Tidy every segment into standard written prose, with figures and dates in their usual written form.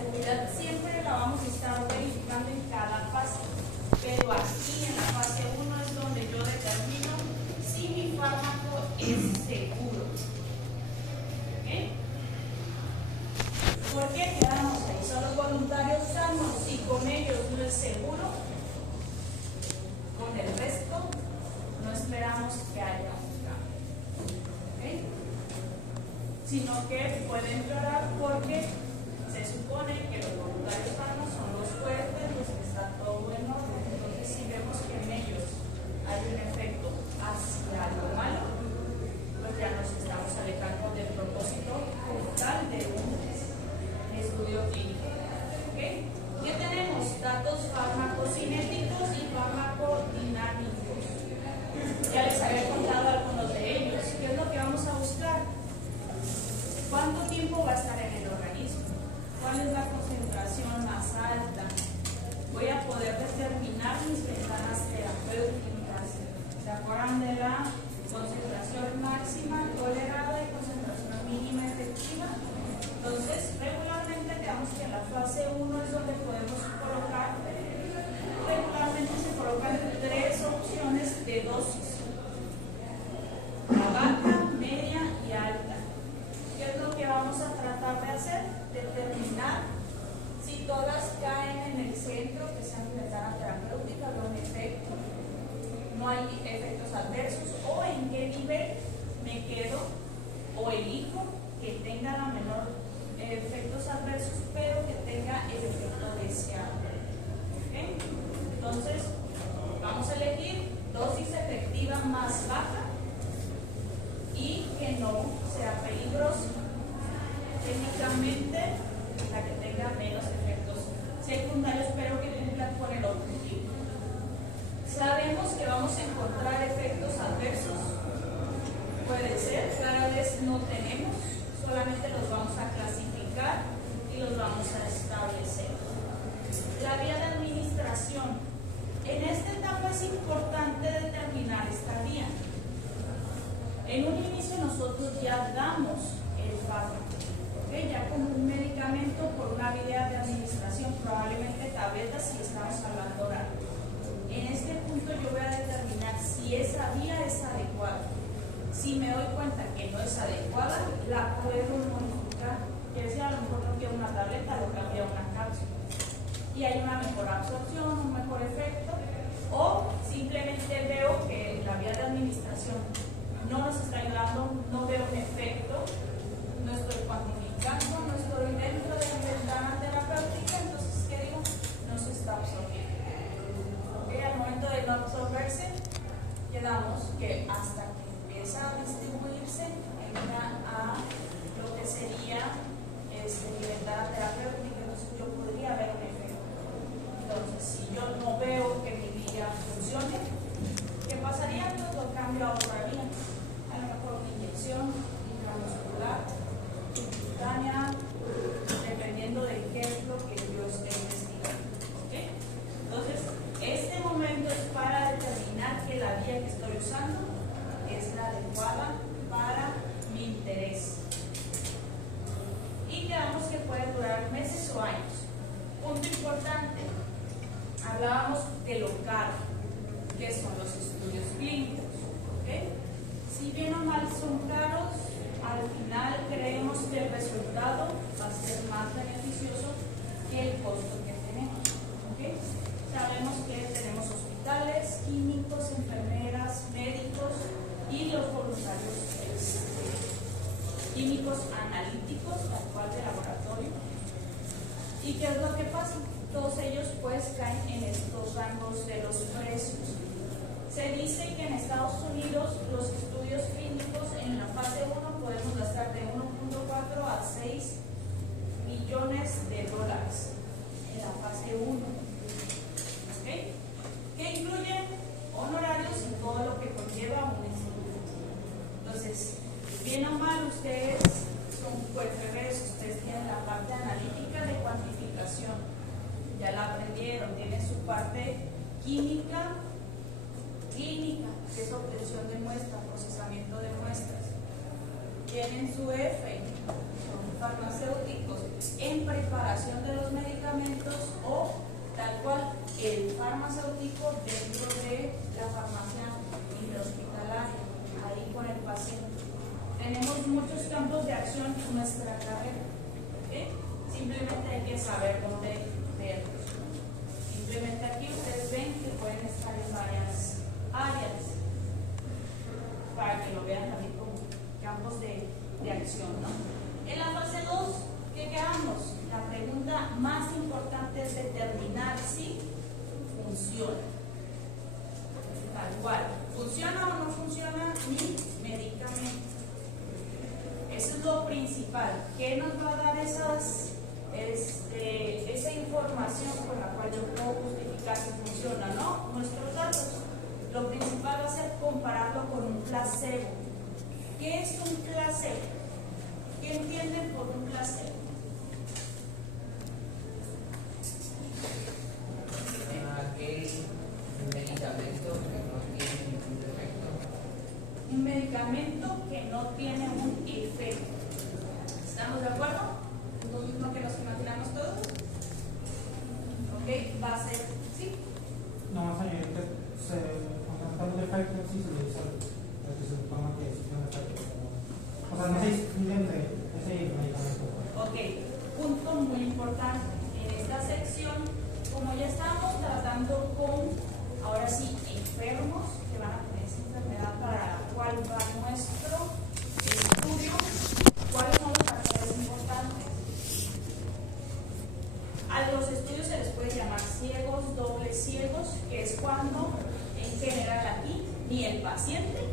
seguridad siempre la vamos a estar verificando en cada fase, pero aquí en la fase 1 es donde yo determino si mi fármaco es seguro. ¿Okay? ¿Por qué quedamos ahí? Son los voluntarios sanos. Si con ellos no es seguro, con el resto no esperamos que haya un cambio. ¿Okay? Sino que puede empeorar porque se supone que los voluntarios sanos son los fuertes, los que está todo en orden. Entonces, si vemos que en ellos hay un efecto hacia lo malo, pues ya nos estamos alejando del propósito total de un estudio clínico. ¿Okay? ¿Qué tenemos? Datos farmacocinéticos y farmacodinámicos. Ya les había contado algunos de ellos. ¿Qué es lo que vamos a buscar? ¿Cuánto tiempo va a estar en el organismo? ¿Cuál es la concentración más alta? Voy a poder determinar mis ventanas terapéuticas. ¿Se acuerdan de la concentración máxima tolerada y concentración mínima efectiva? Entonces, regularmente, digamos que en la fase 1 es donde podemos colocar, regularmente se colocan 3 opciones de dosis: la baja, media y alta. ¿Qué es lo que vamos a tratar de hacer? Determinar si todas caen en el centro, que sean ventana terapéutica, o en efecto no hay efectos adversos, o en qué nivel me quedo o elijo que tenga la menor efectos adversos, pero que tenga el efecto deseado. ¿Okay? Entonces, vamos a elegir dosis efectiva más baja y que no sea peligrosa. Técnicamente, la que tenga menos efectos secundarios, pero que cumpla con el objetivo. Sabemos que vamos a encontrar efectos adversos. Puede ser, cada vez no tenemos, solamente los vamos a clasificar y los vamos a establecer. La vía de administración. En esta etapa es importante determinar esta vía. En un inicio nosotros ya damos el fármaco, ¿okay? Ya como un medicamento por una vía de administración, probablemente tabletas si estamos hablando oral. En este punto yo voy a determinar si esa vía es adecuada. Si me doy cuenta que no es adecuada, la puedo modificar. Que sea, a lo mejor no quiero una tableta, lo cambio a una cápsula. Y hay una mejor absorción, un mejor efecto. O simplemente veo que la vía de administración no nos está ayudando, no veo un efecto, no estoy cuantificando, no estoy dentro de mi ventana terapéutica, entonces, ¿qué digo? No se está absorbiendo. ¿Okay? Al momento de no absorberse, quedamos que hasta que empieza a distribuirse, entra a lo que sería mi ventana terapéutica, entonces yo podría ver un efecto. Entonces, si yo no veo que mi vía funcione, ¿qué pasaría? Pues lo cambio a otra vía. A lo mejor una inyección intramuscular, subcutánea, dependiendo de qué es lo que yo esté investigando. ¿Okay? Entonces, este momento es para determinar que la vía que estoy usando es la adecuada para mi interés. Y quedamos que puede durar meses o años. Punto importante, hablábamos de lo caro, que son los estudios clínicos. ¿Okay? Si bien o mal son caros, al final creemos que el resultado va a ser más beneficioso que el costo que tenemos. ¿Okay? Sabemos que tenemos hospitales, químicos, enfermeras, médicos y los voluntarios químicos analíticos, tal cual de laboratorio. ¿Y qué es lo que pasa? Todos ellos pues caen en estos rangos de los precios. Se dice que en Estados Unidos los estudios clínicos en la fase 1 podemos gastar de 1.4 a 6 millones de dólares en la fase 1. ¿Okay? Que incluyen honorarios y todo lo que conlleva un estudio. Entonces, bien o mal, ustedes son UFRs, ustedes tienen la parte analítica de cuantificación, ya la aprendieron, tienen su parte química, clínica, que es obtención de muestras, procesamiento de muestras, tienen su F, son farmacéuticos, en preparación de los medicamentos o tal cual el farmacéutico dentro de la farmacia intrahospitalaria, ahí con el paciente. Tenemos muchos campos de acción en nuestra carrera, ¿okay? Simplemente hay que saber dónde verlos. Simplemente aquí ustedes ven que pueden estar en varias áreas para que lo vean también como campos de acción, ¿no? En la fase 2, ¿qué quedamos? La pregunta más importante es determinar si funciona. Tal cual. ¿Funciona o no funciona mi medicamento? Eso es lo principal. ¿Qué nos va a dar esa información con la cual yo puedo justificar si funciona o no? Nuestros datos. Lo principal va a ser compararlo con un placebo. ¿Qué es un placebo? ¿Qué entienden por un placebo? Un medicamento que no tiene un efecto. ¿Estamos de acuerdo? ¿Lo mismo que nos imaginamos todos? ¿Ok? Va a ser, ¿sí? No, más allá, cuando está el defecto, sí se le dice lo que se supone que es un defecto. O sea, no se excluyen de ese medicamento. Ok, punto muy importante. En esta sección, como ya estábamos tratando con, ahora sí, enfermos que van a tener esa enfermedad para la cual va nuestro estudio, ¿cuáles son los factores importantes? A los estudios se les puede llamar ciegos, dobles ciegos, que es cuando en general aquí ni el paciente,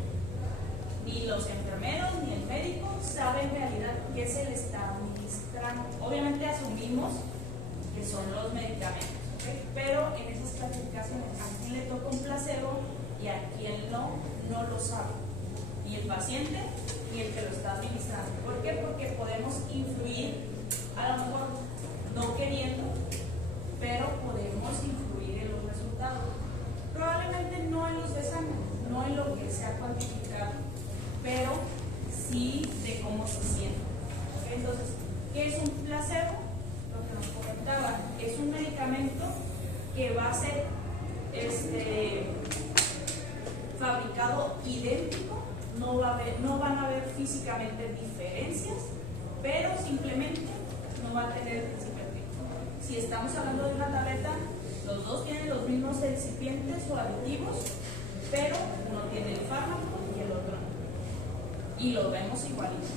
ni los enfermeros, ni el médico saben en realidad qué se le está administrando. Obviamente asumimos que son los medicamentos, ¿okay? Pero en esas clasificaciones, a quién le toca un placebo y a quién no lo sabe. Ni el paciente, ni el que lo está administrando. ¿Por qué? Porque podemos influir, a lo mejor no queriendo, pero podemos influir en los resultados. Probablemente no en los de sangre, no en lo que se ha cuantificado, pero sí de cómo se siente. ¿Okay? Entonces, ¿qué es un placebo? Lo que nos comentaba, es un medicamento que va a ser fabricado idéntico, no van a haber físicamente diferencias, pero simplemente no va a tener principio activo. Si estamos hablando de una tableta, los dos tienen los mismos excipientes o aditivos, pero uno tiene el fármaco y el otro no. Y lo vemos igualito.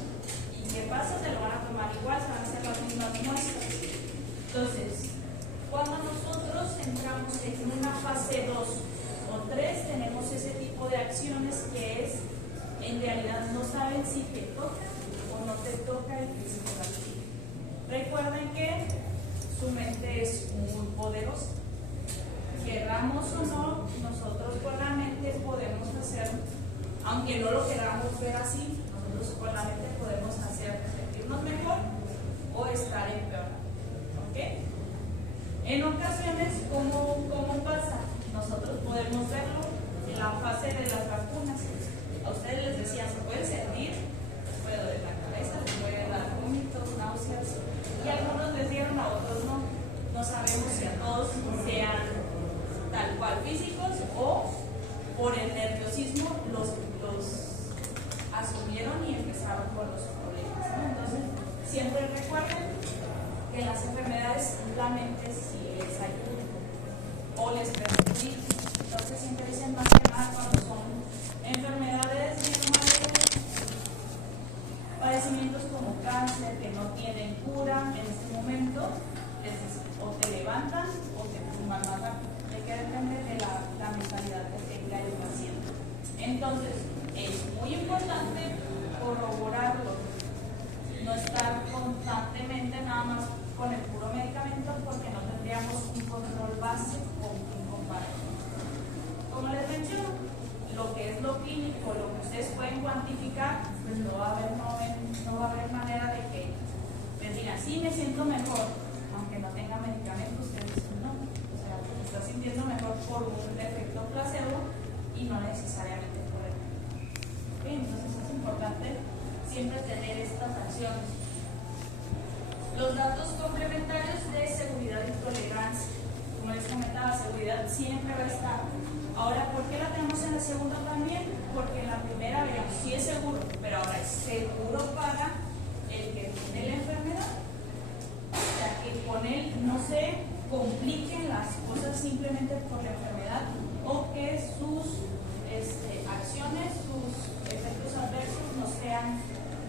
¿Y qué pasa? Se lo van a tomar igual, se van a hacer las mismas muestras. Entonces, cuando nosotros entramos en una fase 2 o 3, tenemos ese tipo de acciones que es, en realidad no saben si te toca o no te toca el principio activo. Recuerden que su mente es muy poderosa. Queramos o no, nosotros con la mente podemos hacer, aunque no lo queramos ver así, nosotros con la mente podemos hacer sentirnos mejor o estar empeorado. ¿Ok? En ocasiones, ¿cómo pasa? Nosotros podemos verlo en la fase de las vacunas. A ustedes les decía, se puede sentir, les puede doler la cabeza, les puede dar vómitos, náuseas, y algunos les dieron, a otros no. No sabemos si a todos sean tal cual físicos o por el nerviosismo los asumieron y empezaron con los problemas, ¿no? Entonces, siempre recuerden que en las enfermedades la mente sí les ayuda o les perjudica. Entonces, siempre dicen más que nada cuando son enfermedades normales, padecimientos como cáncer que no tienen cura en este momento, o te levantan o te tumban más rápido. Hay que depender de la mentalidad que tenga el paciente. Entonces, es muy importante corroborarlo, no estar constantemente nada más con el puro medicamento, porque no tendríamos un control básico con quien comparar. Como les menciono, lo que es lo clínico, lo que ustedes pueden cuantificar, pues no va a haber manera de que les digan, sí, me siento mejor, aunque no tenga medicamentos. Ustedes dicen, no, o sea, te estás sintiendo mejor por un efecto placebo y no necesariamente por el medicamento. ¿Okay? Entonces es importante siempre tener estas acciones. Los datos complementarios gobernanza. Como les comentaba, seguridad siempre va a estar. Ahora, ¿por qué la tenemos en la segunda también? Porque en la primera veíamos, sí es seguro, pero ahora es seguro para el que tiene la enfermedad. O sea, que con él no se compliquen las cosas simplemente por la enfermedad o que sus acciones, sus efectos adversos no sean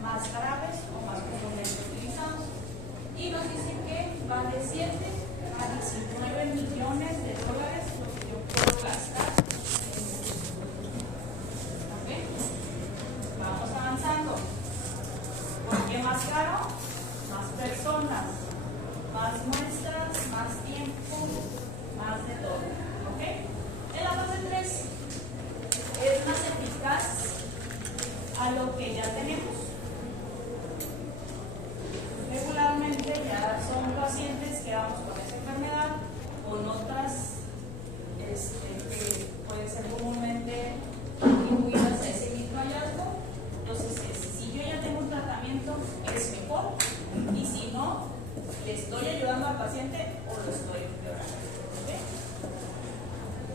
más graves o más comúnmente utilizados. Y nos dice que va de 7 a 19 millones de dólares lo que yo puedo gastar. ¿Ok? Vamos avanzando. ¿Por qué más caro? Más personas, más muestras, más tiempo, más de todo. ¿Ok? En la fase 3 es más eficaz a lo que ya tenemos. Regularmente ya son pacientes que vamos con esa enfermedad, con otras que pueden ser comúnmente atribuidas a ese mismo hallazgo. Entonces, si yo ya tengo un tratamiento, es mejor, y si no, le estoy ayudando al paciente o lo estoy empeorando. ¿Okay?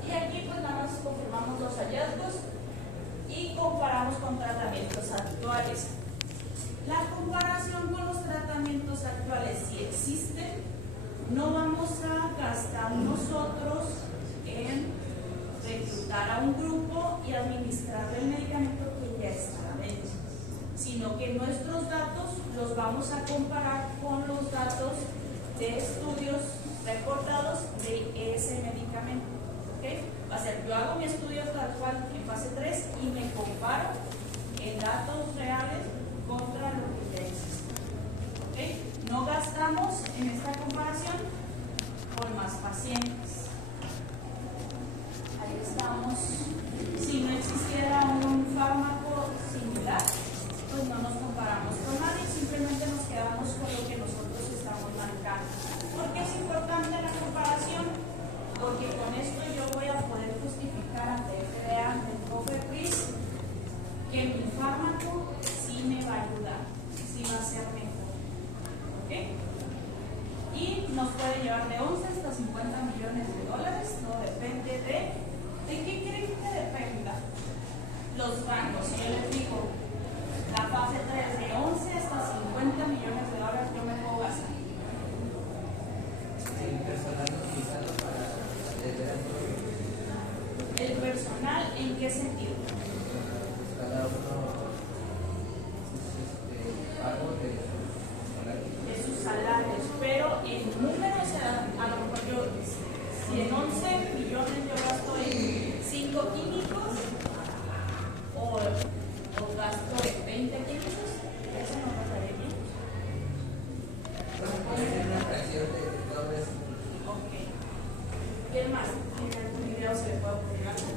Y aquí pues nada más confirmamos los hallazgos y comparamos con tratamientos actuales. La comparación con los tratamientos actuales, si existen, no vamos a gastar nosotros en reclutar a un grupo y administrar el medicamento que ya está a la venta, sino que nuestros datos los vamos a comparar con los datos de estudios reportados de ese medicamento. ¿Okay? Va a ser, yo hago mi estudio tal cual en fase 3 y me comparo en datos reales contra lo que ya existe. ¿Okay? No gastamos en esta comparación con más pacientes. Ahí estamos. Si no existiera un fármaco similar, pues no nos comparamos con nadie, simplemente nos quedamos con lo que nosotros estamos marcando. ¿Por qué es importante la comparación? Porque con esto yo voy a poder justificar ante FDA, ante el COFEPRIS, que mi fármaco sí me va a ayudar, sí va a ser mejor. ¿Ok? Y nos puede llevar de 11 hasta 50 millones de dólares, todo depende ¿de qué creen que dependa? Los rangos, si yo les digo, la fase 3 de 11 hasta 50 millones de dólares yo me puedo gastar. El personal utilizado para atender a todos. ¿El personal en qué sentido? Cada uno algo de sus salarios, pero en números, a lo mejor yo, si en 11 millones yo gasto en 5 químicos o gasto en 20 químicos, eso no pasaría bien. una fracción de todo eso. Ok. ¿Quién más? ¿Tiene algún video se le puede ocurrir algo?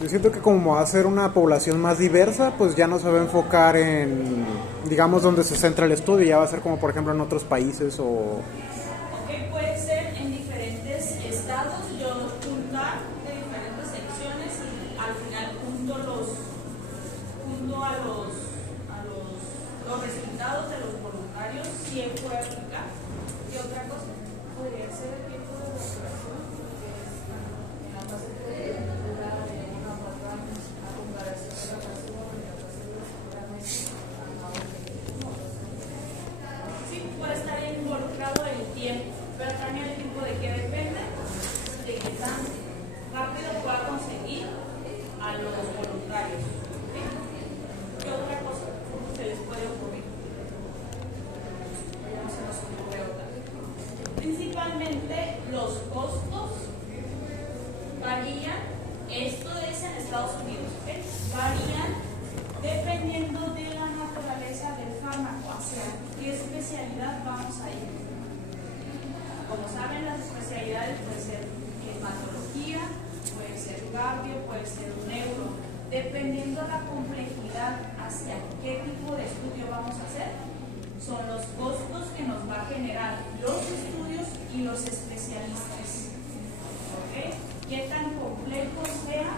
Yo siento que como va a ser una población más diversa, pues ya no se va a enfocar en, digamos, donde se centra el estudio, ya va a ser como por ejemplo en otros países o... Ok, puede ser en diferentes estados, yo juntar de diferentes secciones y al final junto a los resultados de los voluntarios, siempre puede aplicar. ¿Qué otra cosa? Podría ser el tiempo de recuperación, que es en la fase de una a comparación de la fase 1 y la fase 2, sí, puede estar involucrado el tiempo, pero también el tiempo de qué depende, de qué tan rápido pueda conseguir a los voluntarios. ¿Sí? ¿Qué otra cosa se les puede ocurrir? Ya no se nos ocurre otra. Principalmente los costos varían, esto es en Estados Unidos, ¿okay? Varían dependiendo de la naturaleza del fármaco, hacia qué especialidad vamos a ir. Como saben, las especialidades pueden ser hematología, puede ser cardio, puede ser neuro. Dependiendo de la complejidad hacia qué tipo de estudio vamos a hacer, son los costos que nos va a generar los estudios y los especialistas. ¿Okay? Qué tan complejo sea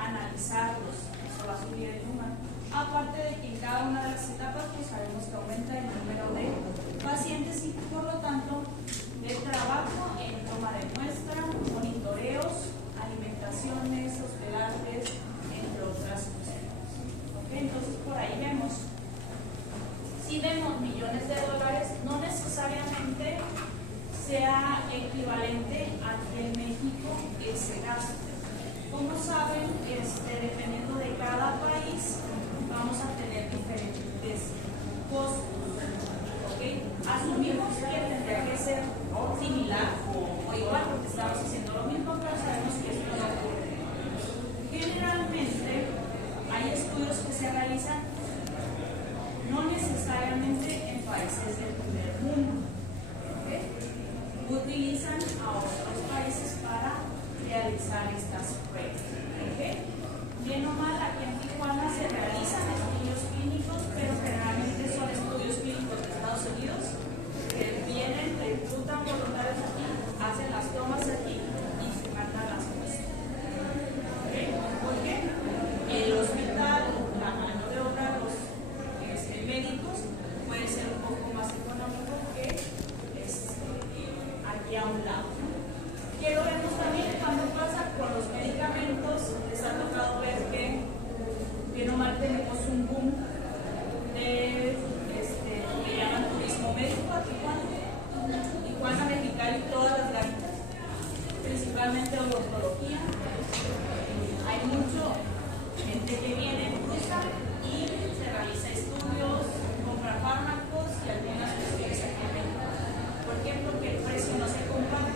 analizarlos, eso va a subir el número. Aparte de que en cada una de las etapas pues sabemos que aumenta el número de pacientes y por lo tanto el trabajo en sea equivalente aquí en México ese gasto. Como saben, dependiendo de cada país, vamos a tener diferentes costos. ¿Okay? Asumimos que tendría que ser similar o igual porque estamos haciendo lo mismo, pero sabemos que esto no ocurre. Generalmente hay estudios que se realizan no necesariamente en países del primer mundo. ¿Okay? Utilizan a otros países para realizar estas pruebas. ¿Okay? Bien o mal, aquí en Tijuana se realizan estudios clínicos, pero generalmente son estudios clínicos de Estados Unidos que vienen, reclutan voluntarios aquí, hacen las tomas aquí y se mandan las muestras. ¿Okay? ¿Por qué? El hospital, la mano de obra, los médicos puede ser un poco más económico que aquí a un lado. Que lo vemos también cuando pasa con los medicamentos. Les ha tocado ver que bien o mal tenemos un boom de lo que llaman turismo médico a Tijuana, Mexicali, todas las garitas, principalmente odontología. Hay mucha gente que viene, cruza y se realiza estudios, compra fármacos y algunas cuestiones aquí en México. ¿Por qué? Porque el precio no se compara.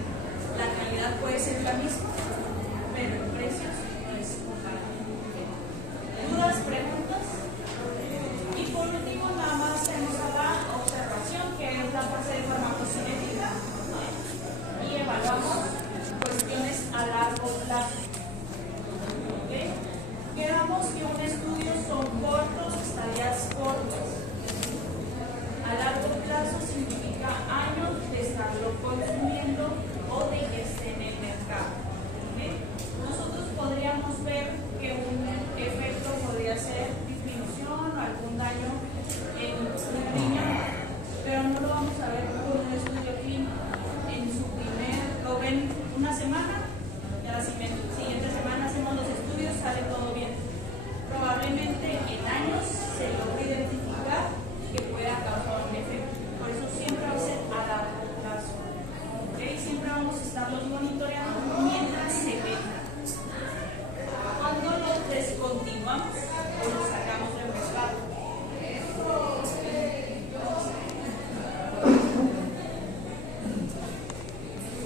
La calidad puede ser la misma, pero el precio no es comparable. ¿Dudas, preguntas? Y por último, nada más tenemos a la observación, que es la fase de farmacocinética, y evaluamos cuestiones a largo plazo. ¿Okay? Quedamos que un estudio son cortos, estadías cortas. A largo plazo significa años de estarlo consumiendo o de que esté en el mercado. ¿Okay? Nosotros podríamos ver que un efecto podría ser disminución o algún daño en un riñón, pero no lo vamos a ver con un estudio clínico. En su lo ven una semana y a la siguiente semana hacemos los estudios, sale todo bien. Probablemente en años se logre identificar que pueda causar un efecto. Por eso siempre va a ser a largo plazo. ¿Okay? Siempre vamos a estarlos monitoreando mientras se vendan. Cuando los descontinuamos o los sacamos del mercado.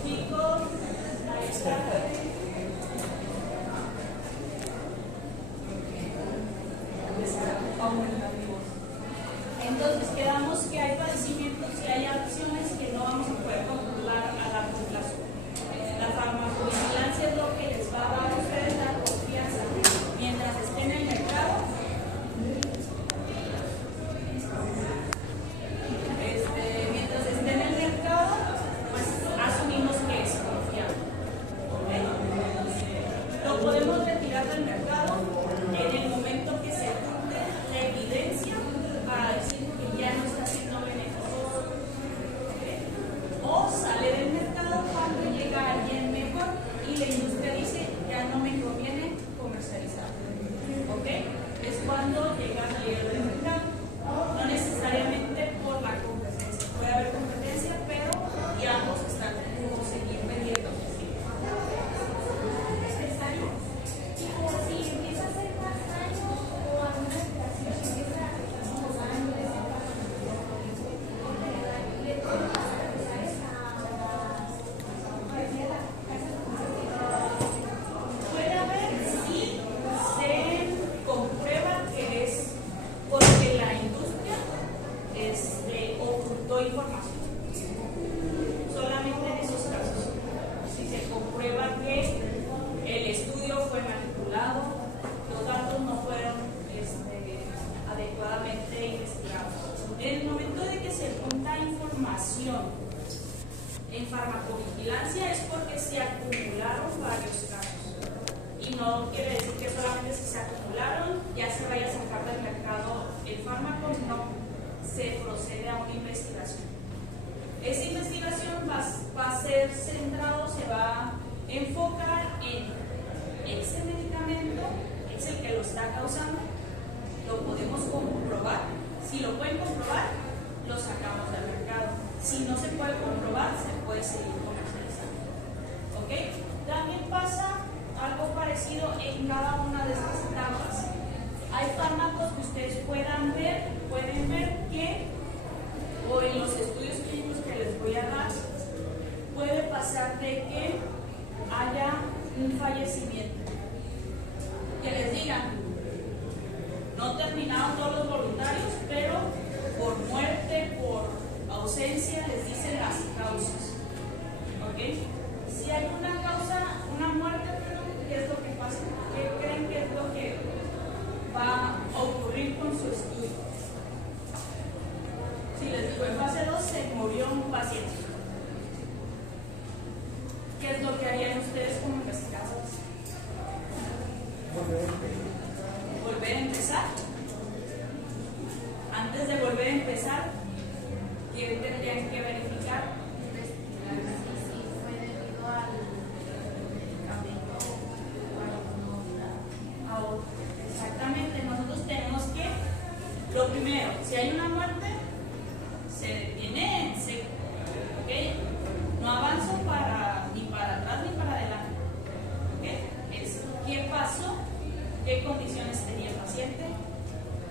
Chicos, ahí está. Entonces quedamos que hay padecimientos y hay acciones que no vamos a poder controlar a largo plazo. La farmacovigilancia es lo que les va a dar a ustedes la confianza mientras estén en el mercado. Mientras estén en el mercado, pues asumimos que es confiable. ¿Okay? Lo podemos retirar del mercado en el momento que se junte la evidencia para decir que ya no está siendo beneficioso. ¿Okay? O sale del mercado cuando llega alguien mejor y la industria dice ya no me conviene comercializar. ¿Okay? Es cuando llega a salir del mercado. No necesariamente por la competencia. Puede haber competencia, pero y ambos están como seguir vendiendo. Puede haber si se comprueba que es porque la industria ocultó información. Solamente en esos casos. Si se comprueba que el estudio fue manipulado, los datos no fueron adecuadamente investigados. En el momento de que se junta información en farmacovigilancia es porque se acumularon varios casos. Y no quiere decir que solamente si se acumularon ya se vaya a sacar del mercado el fármaco, no. Se procede a una investigación. Esa investigación va a ser centrado, se va a enfocar en ese medicamento, es el que lo está causando, lo podemos comprobar. Si lo pueden comprobar, lo sacamos del mercado. Si no se puede comprobar, se puede puede seguir comercializando. ¿Ok? También pasa algo parecido en cada una de estas etapas. Hay fármacos que ustedes pueden ver que, o en los estudios clínicos que les voy a dar, puede pasar de que haya un fallecimiento. Que les digan, no terminaron todos los voluntarios, pero por muerte, por ausencia, les dicen las causas. ¿Ok? Si hay una causa, una muerte, ¿qué es lo que pasa? ¿Qué creen que es lo que va a ocurrir con su estudio? Si les digo, en fase 2 se murió un paciente, ¿qué es lo que harían ustedes como investigadores? Volver a empezar. Antes de volver a empezar, ¿qué tendrían que verificar? Si fue debido al medicamento o a la Exactamente, nosotros tenemos que, lo primero, si hay una muerte, se detiene en seco, ¿ok? No avanzo ni para atrás ni para adelante, ¿ok? Es qué pasó, qué condiciones tenía el paciente,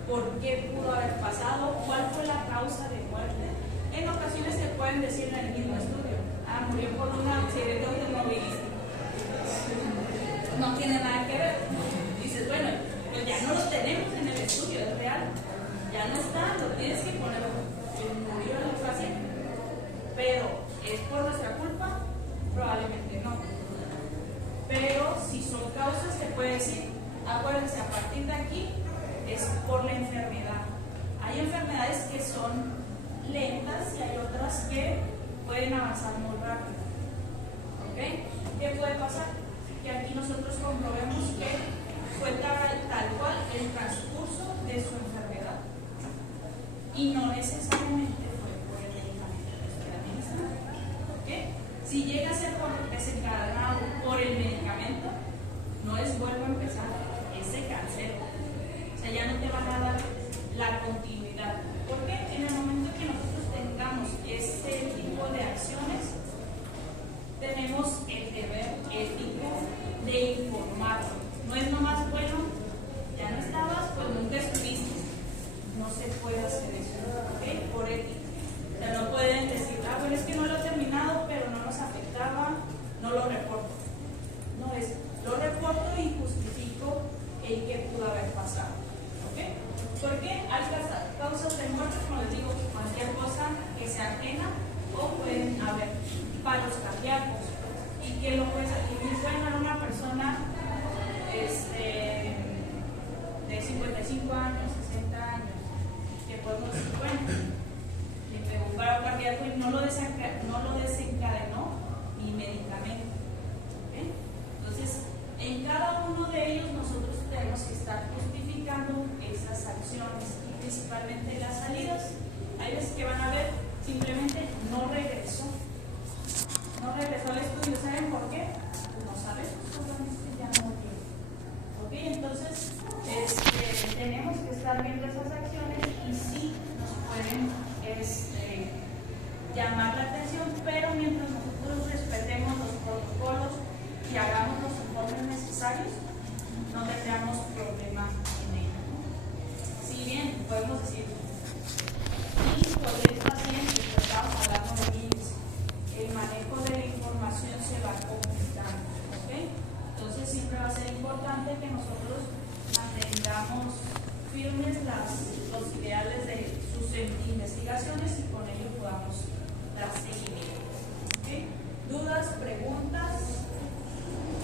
por qué pudo haber pasado, cuál fue la causa de muerte. En ocasiones se pueden decir en el mismo estudio, murió por un accidente automovilístico. No tiene nada que ver. Dices, bueno, pues ya no lo tenemos en el estudio, es real. Ya no está, lo tienes que poner. Murió el paciente. Pero, ¿es por nuestra culpa? Probablemente no. Pero si son causas, se puede decir, acuérdense, a partir de aquí es por la enfermedad. Hay enfermedades que son lentas y hay otras que pueden avanzar muy rápido. ¿Ok? ¿Qué puede pasar? Que aquí nosotros comprobemos que fue tal cual el transcurso de su enfermedad y no necesariamente fue por el medicamento que estoy administrando. ¿Ok? Si llega a ser desencadenado por el medicamento, no es vuelvo a empezar, es se cancela. O sea, ya no te van a dar la continuidad. Porque en el momento que nosotros tengamos este tipo de acciones, tenemos el deber ético de informar. No es nomás, bueno, ya no estabas, pues nunca estuviste. No se puede hacer eso, ¿ok? Por ética. O sea, no pueden decir, bueno, es que no lo he terminado, pero no nos afectaba, no lo reporto. No es, lo reporto y justifico el que pudo haber pasado, ¿ok? Porque hay causas de muerte, como les digo, cualquier cosa que sea ajena o pueden haber paros cardíacos y que lo pueden dar una persona de 55 años, 60 años, que podemos decir, bueno, le pegó un paro cardíaco y no lo desencadenó ni medicamento. ¿Okay? Entonces, en cada uno de ellos nosotros tenemos que estar justificando esas acciones, principalmente las salidas. Hay veces que van a ver simplemente no regresó al estudio. ¿Saben por qué? No sabemos, solamente ya no tiene. ¿Ok? Entonces, tenemos que estar viendo esas acciones y sí nos pueden llamar la atención, pero mientras nosotros respetemos los protocolos y hagamos los informes necesarios, no tendríamos problema en ello. Si bien podemos decir, y por el paciente que estamos hablando de índice, el manejo de la información se va complicando, ¿ok? Entonces siempre va a ser importante que nosotros mantengamos firmes los ideales de sus investigaciones y con ello podamos dar seguimiento. ¿Okay? ¿Dudas, preguntas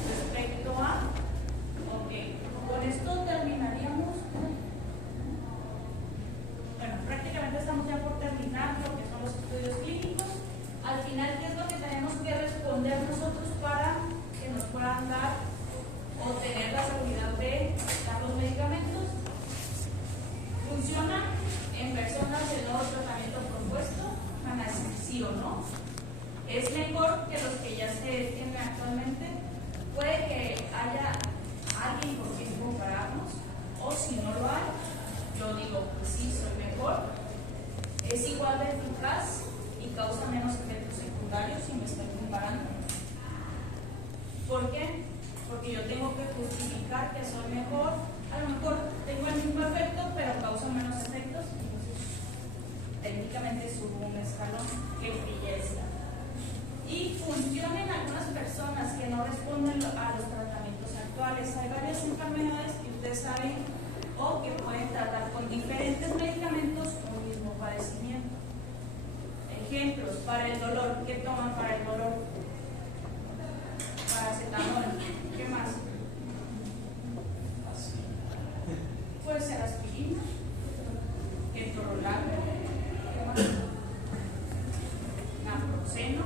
respecto a? Ok, con esto terminaríamos. Bueno, prácticamente estamos ya por terminar lo que son los estudios clínicos. Al final, ¿qué es lo que tenemos que responder nosotros para que nos puedan dar o tener la seguridad de dar los medicamentos? ¿Funciona en personas el nuevo tratamiento propuesto? ¿Van a decir sí o no? ¿Es mejor que los que ya se tienen actualmente? Puede que haya alguien con quien compararnos, o si no lo hay, yo digo, pues sí, soy mejor. Es igual de eficaz y causa menos efectos secundarios secundarios si me estoy comparando. ¿Por qué? Porque yo tengo que justificar que soy mejor. A lo mejor tengo el mismo efecto, pero causa menos efectos. Entonces, técnicamente subo un escalón que brille esta. Y funcionan algunas personas que no responden a los tratamientos actuales. Hay varias enfermedades que ustedes saben o que pueden tratar con diferentes medicamentos un mismo padecimiento. Ejemplos, para el dolor, ¿qué toman para el dolor? Paracetamol, ¿qué más? Puede ser aspirina, ketorolac, ¿qué más? Naproxeno,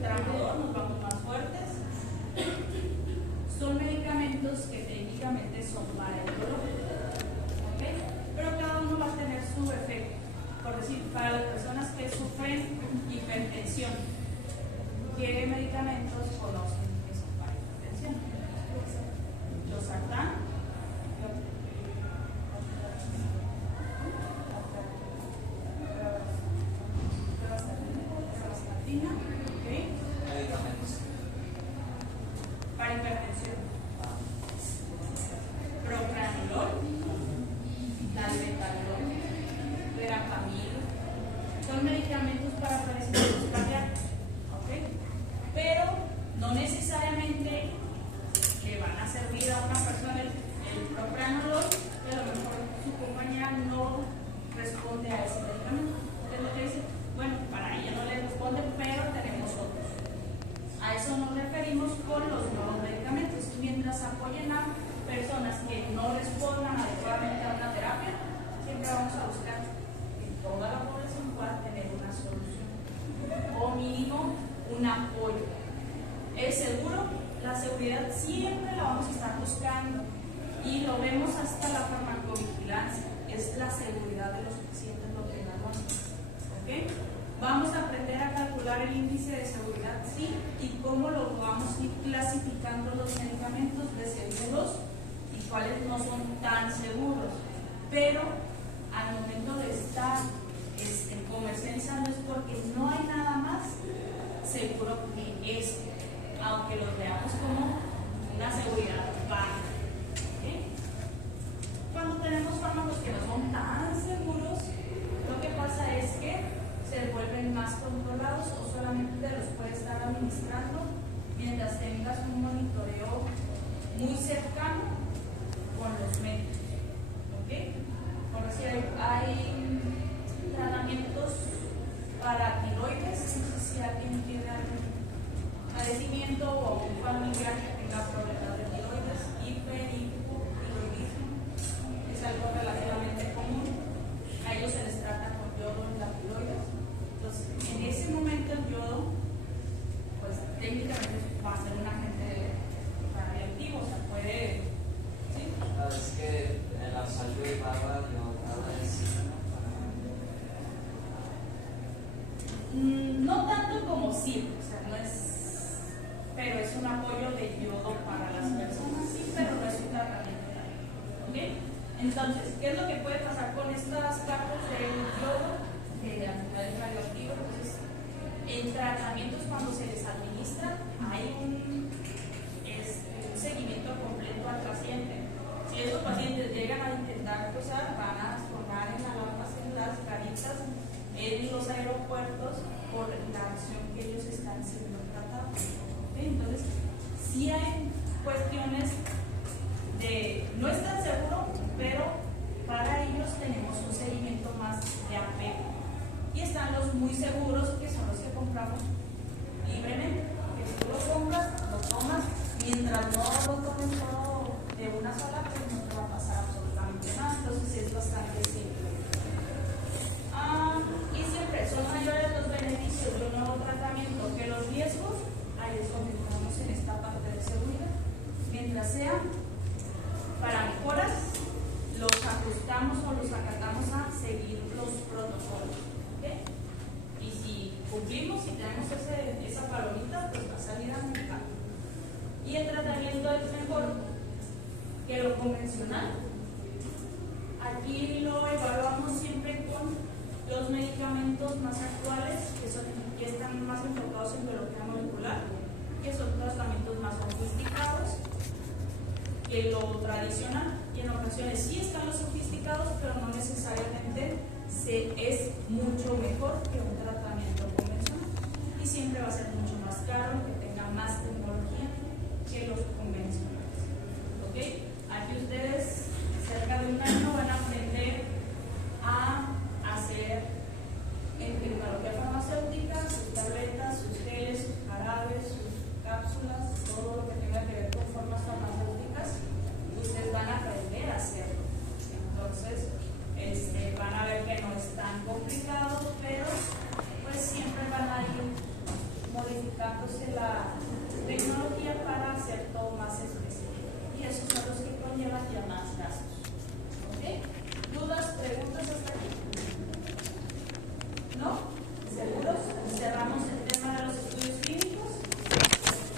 tramadol, nos vamos más fuertes. Son medicamentos que técnicamente son para el dolor, ¿ok? Pero cada uno va a tener su efecto. Por decir, para las personas que sufren hipertensión, ¿qué medicamentos conocen que son para hipertensión? Losartán, pregabalina, ¿ok? Medicamentos. Para hipertensión. Propranolol, dalbetalol, verapamil, son medicamentos para padecimientos cardíacos, ¿ok? Pero no necesariamente le van a servir a una persona el propranolol, que a lo mejor su compañía no responde a ese medicamento. Entonces lo que dice, bueno, para ella no le responde, pero tenemos otros. A eso nos referimos con los nuevos medicamentos. Mientras apoyen a personas que no respondan adecuadamente a una terapia, siempre vamos a buscar que toda la población pueda tener una solución o mínimo un apoyo. ¿Es seguro? La seguridad siempre la vamos a estar buscando y lo vemos hasta la farmacovigilancia. Es la seguridad de los pacientes lo que evaluamos. ¿Ok? Vamos a aprender a calcular el índice de seguridad, sí, y cómo lo vamos a ir clasificando los medicamentos de seguros y cuáles no son tan seguros. Pero al momento de estar comercializando es porque no hay nada más seguro que esto, aunque los veamos como una seguridad baja. ¿Okay? Cuando tenemos fármacos que no son tan seguros, lo que pasa es que se vuelven más controlados o solamente te los puedes estar administrando mientras tengas un monitoreo muy cercano con los médicos. ¿Okay? Por decir, hay tratamientos para tiroides, no sé si alguien tiene algún padecimiento o un familiar que tenga problemas de tiroides, hipertiroidismo, es algo relativamente común. A ellos se les trata con yodo en la tiroides. Entonces, en ese momento el yodo, pues técnicamente va a ser un agente radioactivo, o sea, puede. ¿Sí? Es que en la salud barra yo cada vez. No tanto como sí, o sea, no es, pero es un apoyo de yodo para las personas, sí, pero no es un tratamiento. ¿Ok? Entonces, ¿qué es lo que puede pasar con estas capas del yodo? Que la actividad es radioactiva. Entonces, en tratamientos cuando se les administra, hay un seguimiento completo al paciente. Si esos pacientes llegan a intentar cruzar, van a formar en las caritas en los aeropuertos por la acción que ellos están siendo tratados. ¿Okay? Entonces, sí hay cuestiones de no es tan seguro, pero para ellos tenemos un seguimiento más de apego. Y están los muy seguros, que son los que compramos libremente, que si tú lo compras, lo tomas, mientras no lo tomes todo de una sola, pues no te va a pasar absolutamente nada. Entonces es bastante simple. Y siempre son mayores los beneficios de un nuevo tratamiento que los riesgos. Ahí es donde estamos en esta parte de seguridad. Mientras sean para mejoras, los ajustamos o los acatamos a seguir los protocolos. ¿Okay? Y si cumplimos y tenemos esa palomita, pues va a salir a mercado. Y el tratamiento es mejor que lo convencional. Aquí lo evaluamos siempre con Los medicamentos más actuales, que están más enfocados en biología molecular, que son tratamientos más sofisticados que lo tradicional, y en ocasiones sí están los sofisticados, pero no necesariamente es mucho mejor que un tratamiento convencional, y siempre va a ser mucho más caro, que tenga más tecnología que los convencionales. ¿Ok? Aquí ustedes cerca de un año van a aprender a hacer en tecnología farmacéutica sus tabletas, sus geles, sus jarabes, sus cápsulas, todo lo que tenga que ver con formas farmacéuticas, ustedes van a aprender a hacerlo. Entonces, van a ver que no es tan complicado, pero pues siempre van a ir modificándose la tecnología para hacer todo más específico. Y esos son los que conllevan ya más gastos. ¿Ok? ¿Dudas, preguntas hasta aquí? ¿No? ¿Seguros? Cerramos el tema de los estudios clínicos.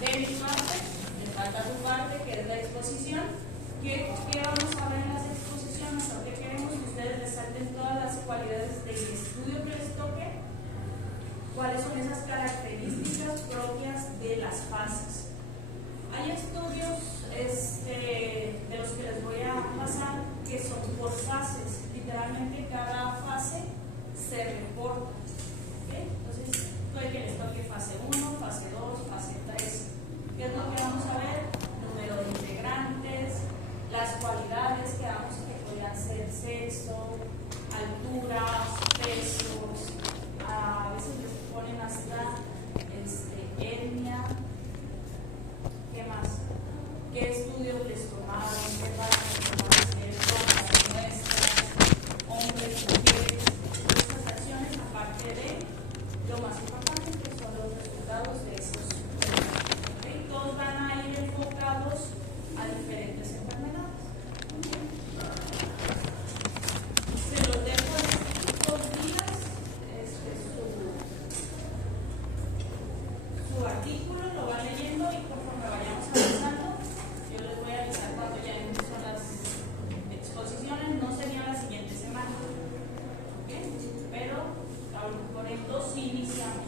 De mi parte, me falta tu parte, que es la exposición. ¿Qué vamos a ver en las exposiciones? ¿O qué queremos que ustedes resalten todas las cualidades del estudio que les toque? ¿Cuáles son esas características propias de las fases? Hay estudios de los que les voy a pasar que son por fases. Literalmente cada fase se reporta. ¿Okay? Entonces, puede que les toque fase 1, fase 2, fase 3. ¿Qué es lo que vamos a ver? Número de integrantes, las cualidades que vamos que podrían ser sexo, alturas, pesos, a veces les ponen hasta etnia. ¿Qué más? ¿Qué estudios les tomaron? ¿Qué parámetros muestras? Hombres, mujeres, estas acciones, aparte de lo más importante que son los resultados de esos estudios. ¿Okay? Todos van a ir enfocados a diferentes enfermedades. Se los dejo en estos días. Su artículo lo van leyendo y conforme vayamos avanzando, yo les voy a avisar cuando ya empiezan las exposiciones. No sería la siguiente semana, ¿okay? Pero por esto sí iniciamos.